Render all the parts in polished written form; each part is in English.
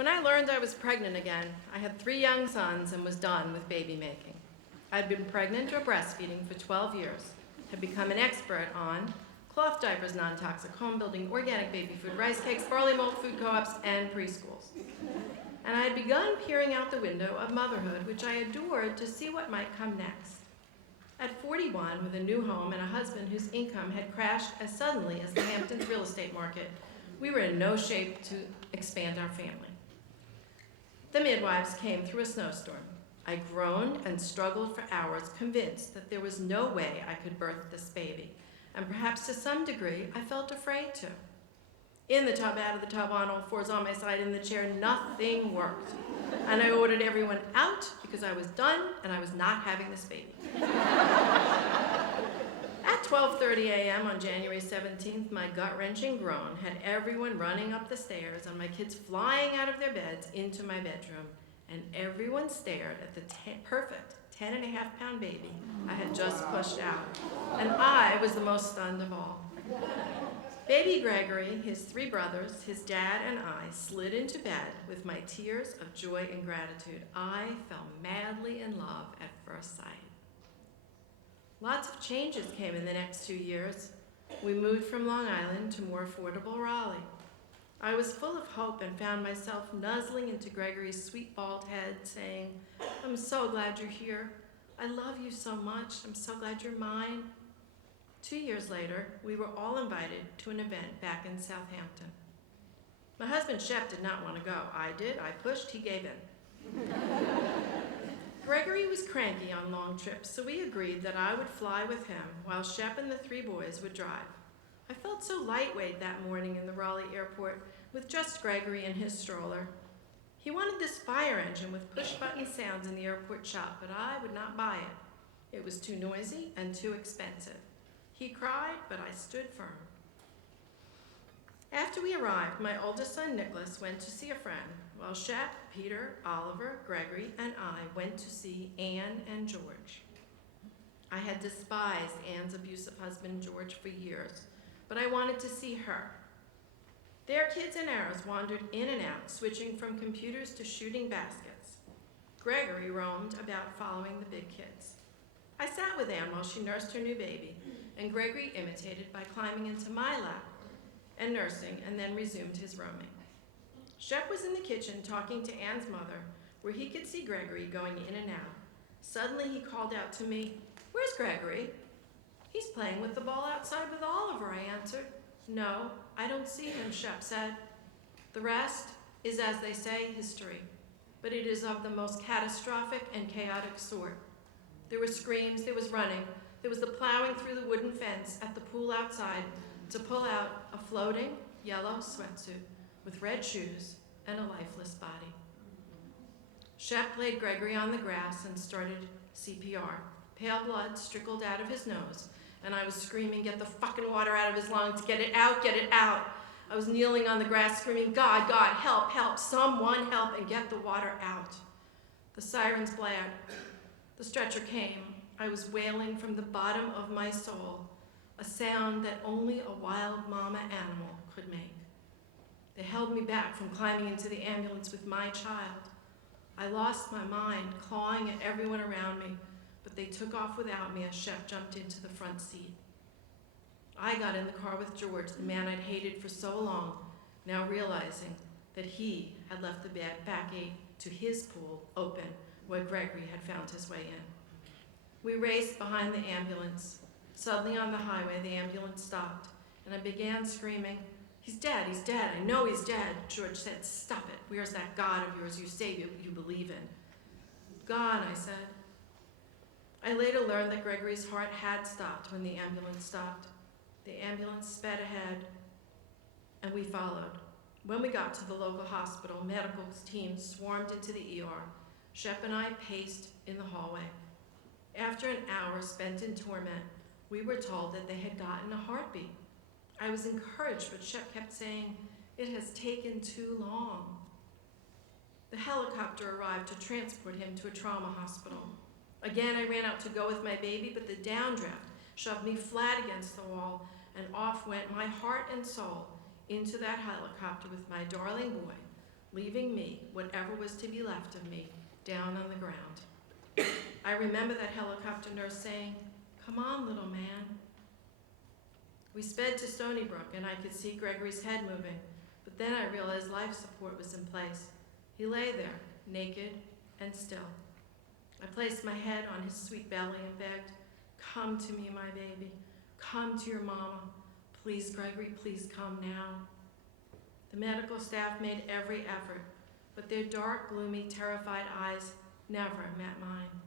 When I learned I was pregnant again, I had 3 young sons and was done with baby making. I'd been pregnant or breastfeeding for 12 years, had become an expert on cloth diapers, non-toxic home building, organic baby food, rice cakes, barley malt food co-ops, and preschools. And I had begun peering out the window of motherhood, which I adored, to see what might come next. At 41, with a new home and a husband whose income had crashed as suddenly as the Hamptons real estate market, we were in no shape to expand our family. The midwives came through a snowstorm. I groaned and struggled for hours, convinced that there was no way I could birth this baby, and perhaps to some degree I felt afraid to. In the tub, out of the tub, on all fours, on my side, in the chair, nothing worked. And I ordered everyone out because I was done and I was not having this baby. At 12:30 a.m. on January 17th, my gut-wrenching groan had everyone running up the stairs and my kids flying out of their beds into my bedroom, and everyone stared at the perfect 10.5-pound baby I had just pushed out, and I was the most stunned of all. Baby Gregory, his 3 brothers, his dad, and I slid into bed with my tears of joy and gratitude. I fell madly in love at first sight. Lots of changes came in the next 2 years. We moved from Long Island to more affordable Raleigh. I was full of hope and found myself nuzzling into Gregory's sweet bald head, saying, "I'm so glad you're here. I love you so much. I'm so glad you're mine." 2 years later, we were all invited to an event back in Southampton. My husband, Shep, did not want to go. I did. I pushed. He gave in. Gregory was cranky on long trips, so we agreed that I would fly with him while Shep and the 3 boys would drive. I felt so lightweight that morning in the Raleigh airport with just Gregory in his stroller. He wanted this fire engine with push-button sounds in the airport shop, but I would not buy it. It was too noisy and too expensive. He cried, but I stood firm. After we arrived, my oldest son, Nicholas, went to see a friend, while Shep, Peter, Oliver, Gregory, and I went to see Anne and George. I had despised Anne's abusive husband, George, for years, but I wanted to see her. Their kids and ours wandered in and out, switching from computers to shooting baskets. Gregory roamed about following the big kids. I sat with Anne while she nursed her new baby, and Gregory imitated by climbing into my lap and nursing, and then resumed his roaming. Shep was in the kitchen talking to Anne's mother, where he could see Gregory going in and out. Suddenly he called out to me, "Where's Gregory?" "He's playing with the ball outside with Oliver," I answered. "No, I don't see him," Shep said. The rest is, as they say, history, but it is of the most catastrophic and chaotic sort. There were screams, there was running, there was the plowing through the wooden fence at the pool outside to pull out a floating yellow sweatsuit with red shoes and a lifeless body. Shep laid Gregory on the grass and started CPR. Pale blood trickled out of his nose, and I was screaming, "Get the fucking water out of his lungs, get it out, get it out." I was kneeling on the grass screaming, "God, God, help, help, someone help, and get the water out." The sirens blared. The stretcher came. I was wailing from the bottom of my soul, a sound that only a wild mama animal could make. They held me back from climbing into the ambulance with my child. I lost my mind, clawing at everyone around me, but they took off without me as Shep jumped into the front seat. I got in the car with George, the man I'd hated for so long, now realizing that he had left the back gate to his pool open where Gregory had found his way in. We raced behind the ambulance. Suddenly on the highway, the ambulance stopped, and I began screaming, "He's dead, he's dead, I know he's dead." George said, "Stop it. Where's that God of yours you say you believe in?" "Gone," I said. I later learned that Gregory's heart had stopped when the ambulance stopped. The ambulance sped ahead, and we followed. When we got to the local hospital, medical teams swarmed into the ER. Shep and I paced in the hallway. After an hour spent in torment, we were told that they had gotten a heartbeat. I was encouraged, but Shep kept saying, "It has taken too long." The helicopter arrived to transport him to a trauma hospital. Again, I ran out to go with my baby, but the downdraft shoved me flat against the wall, and off went my heart and soul into that helicopter with my darling boy, leaving me, whatever was to be left of me, down on the ground. I remember that helicopter nurse saying, "Come on, little man." We sped to Stony Brook, and I could see Gregory's head moving, but then I realized life support was in place. He lay there, naked and still. I placed my head on his sweet belly and begged, "Come to me, my baby. Come to your mama. Please, Gregory, please come now." The medical staff made every effort, but their dark, gloomy, terrified eyes never met mine.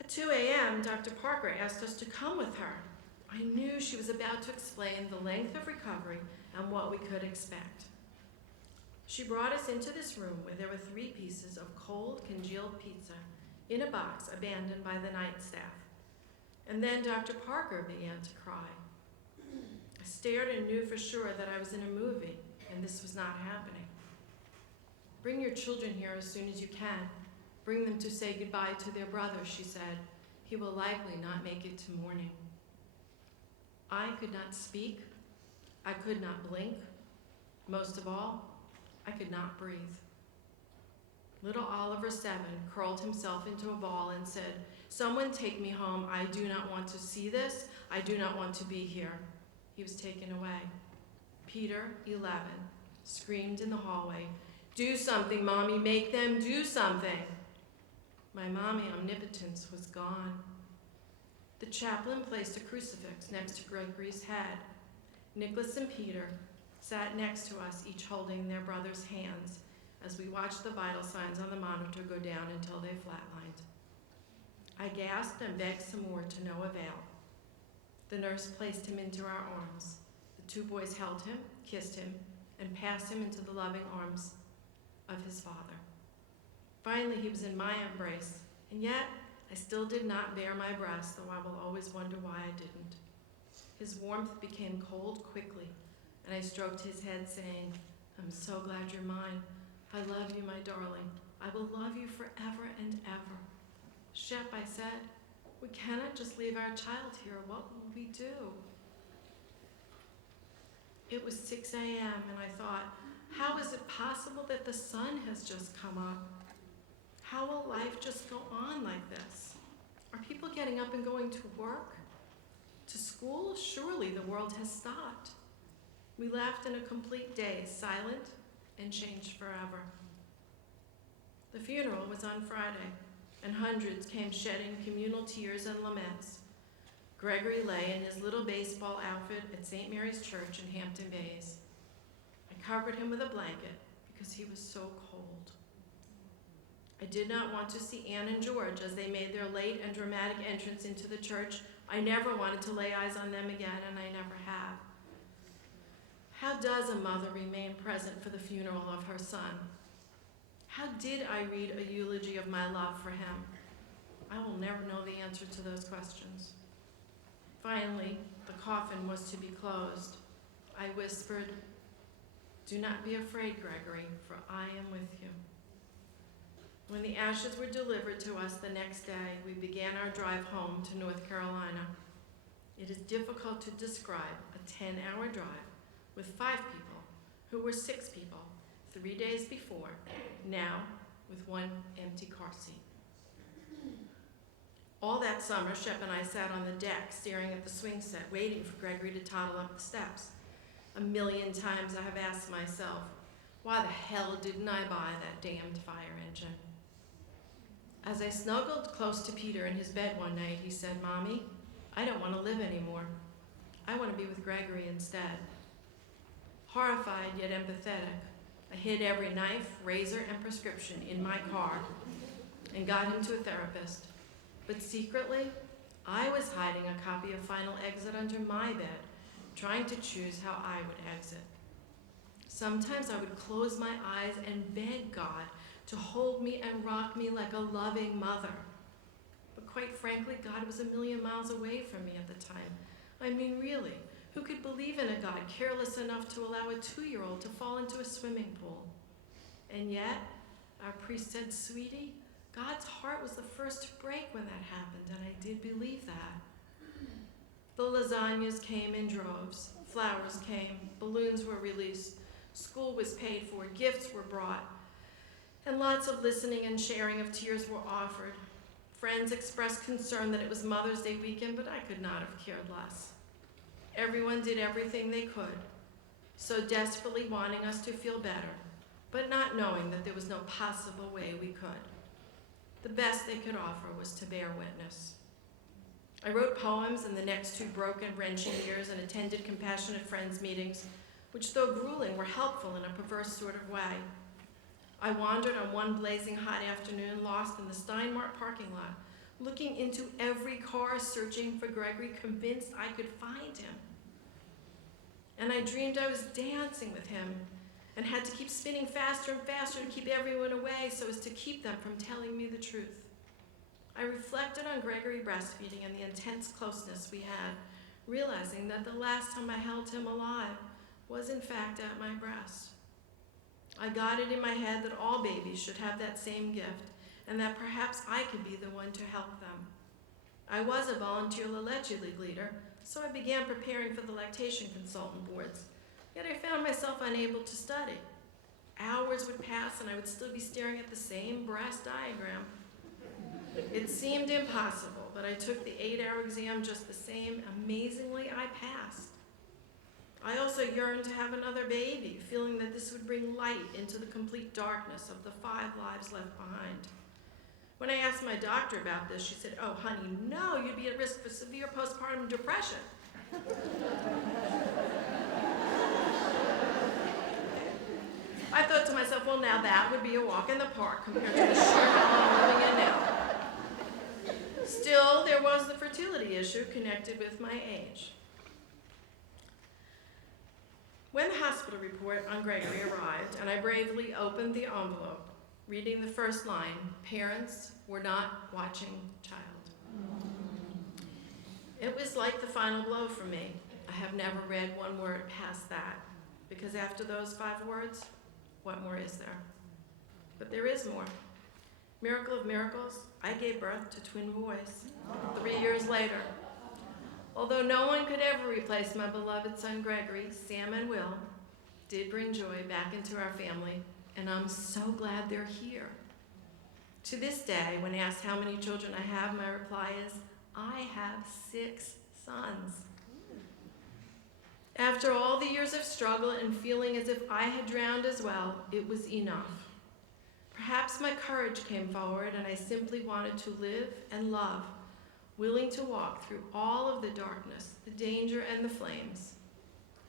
At 2 a.m., Dr. Parker asked us to come with her. I knew she was about to explain the length of recovery and what we could expect. She brought us into this room where there were 3 pieces of cold, congealed pizza in a box abandoned by the night staff. And then Dr. Parker began to cry. I stared and knew for sure that I was in a movie, and this was not happening. "Bring your children here as soon as you can. Bring them to say goodbye to their brother," she said. "He will likely not make it to morning." I could not speak. I could not blink. Most of all, I could not breathe. Little Oliver, 7, curled himself into a ball and said, "Someone take me home. I do not want to see this. I do not want to be here." He was taken away. Peter, 11, screamed in the hallway, "Do something, Mommy. Make them do something." My mommy omnipotence was gone. The chaplain placed a crucifix next to Gregory's head. Nicholas and Peter sat next to us, each holding their brother's hands, as we watched the vital signs on the monitor go down until they flatlined. I gasped and begged some more, to no avail. The nurse placed him into our arms. The 2 boys held him, kissed him, and passed him into the loving arms of his father. Finally, he was in my embrace, and yet I still did not bare my breast, though I will always wonder why I didn't. His warmth became cold quickly, and I stroked his head, saying, "I'm so glad you're mine. I love you, my darling. I will love you forever and ever." "Shep," I said, "we cannot just leave our child here. What will we do?" It was 6 a.m., and I thought, how is it possible that the sun has just come up? How will life just go on like this? Are people getting up and going to work? To school? Surely the world has stopped. We left in a complete daze, silent and changed forever. The funeral was on Friday, and hundreds came shedding communal tears and laments. Gregory lay in his little baseball outfit at St. Mary's Church in Hampton Bays. I covered him with a blanket because he was so cold. I did not want to see Anne and George as they made their late and dramatic entrance into the church. I never wanted to lay eyes on them again, and I never have. How does a mother remain present for the funeral of her son? How did I read a eulogy of my love for him? I will never know the answer to those questions. Finally, the coffin was to be closed. I whispered, "Do not be afraid, Gregory, for I am with you." When the ashes were delivered to us the next day, we began our drive home to North Carolina. It is difficult to describe a 10-hour drive with 5 people who were 6 people 3 days before, now with 1 empty car seat. All that summer, Shep and I sat on the deck staring at the swing set, waiting for Gregory to toddle up the steps. 1,000,000 times I have asked myself, why the hell didn't I buy that damned fire engine? As I snuggled close to Peter in his bed one night, he said, "Mommy, I don't want to live anymore. I want to be with Gregory instead." Horrified yet empathetic, I hid every knife, razor, and prescription in my car and got him to a therapist. But secretly, I was hiding a copy of Final Exit under my bed, trying to choose how I would exit. Sometimes I would close my eyes and beg God to hold me and rock me like a loving mother. But quite frankly, God was 1,000,000 miles away from me at the time. I mean, really, who could believe in a God careless enough to allow a 2-year-old to fall into a swimming pool? And yet, our priest said, "Sweetie, God's heart was the first to break when that happened," and I did believe that. The lasagnas came in droves, flowers came, balloons were released, School was paid for, gifts were brought, and lots of listening and sharing of tears were offered. Friends expressed concern that it was Mother's Day weekend, but I could not have cared less. Everyone did everything they could, so desperately wanting us to feel better, but not knowing that there was no possible way we could. The best they could offer was to bear witness. I wrote poems in the next 2 broken, wrenching years and attended Compassionate Friends meetings, which, though grueling, were helpful in a perverse sort of way. I wandered on one blazing hot afternoon, lost in the Steinmart parking lot, looking into every car, searching for Gregory, convinced I could find him. And I dreamed I was dancing with him and had to keep spinning faster and faster to keep everyone away so as to keep them from telling me the truth. I reflected on Gregory breastfeeding and the intense closeness we had, realizing that the last time I held him alive was in fact at my breast. I got it in my head that all babies should have that same gift and that perhaps I could be the one to help them. I was a volunteer LTYM League leader, so I began preparing for the lactation consultant boards, yet I found myself unable to study. Hours would pass and I would still be staring at the same brass diagram. It seemed impossible, but I took the 8-hour exam just the same. Amazingly, I passed. I also yearned to have another baby, feeling that this would bring light into the complete darkness of the 5 lives left behind. When I asked my doctor about this, she said, "Oh, honey, no, you'd be at risk for severe postpartum depression." I thought to myself, well, now that would be a walk in the park compared to the shit I'm living in now. Still, there was the fertility issue connected with my age. When the hospital report on Gregory arrived, and I bravely opened the envelope, reading the first line, "Parents were not watching child." It was like the final blow for me. I have never read one word past that, because after those 5 words, what more is there? But there is more. Miracle of miracles, I gave birth to twin boys 3 years later. Although no one could ever replace my beloved son Gregory, Sam and Will did bring joy back into our family, and I'm so glad they're here. To this day, when asked how many children I have, my reply is, I have 6 sons. After all the years of struggle and feeling as if I had drowned as well, it was enough. Perhaps my courage came forward and I simply wanted to live and love, willing to walk through all of the darkness, the danger, and the flames,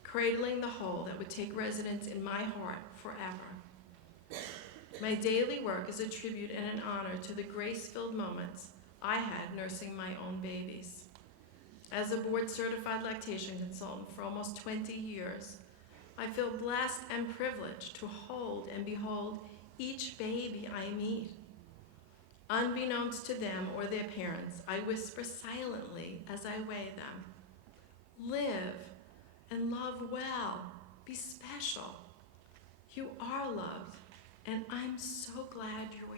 cradling the whole that would take residence in my heart forever. My daily work is a tribute and an honor to the grace-filled moments I had nursing my own babies. As a board-certified lactation consultant for almost 20 years, I feel blessed and privileged to hold and behold each baby I meet. Unbeknownst to them or their parents, I whisper silently as I weigh them. Live and love well. Be special. You are loved, and I'm so glad you're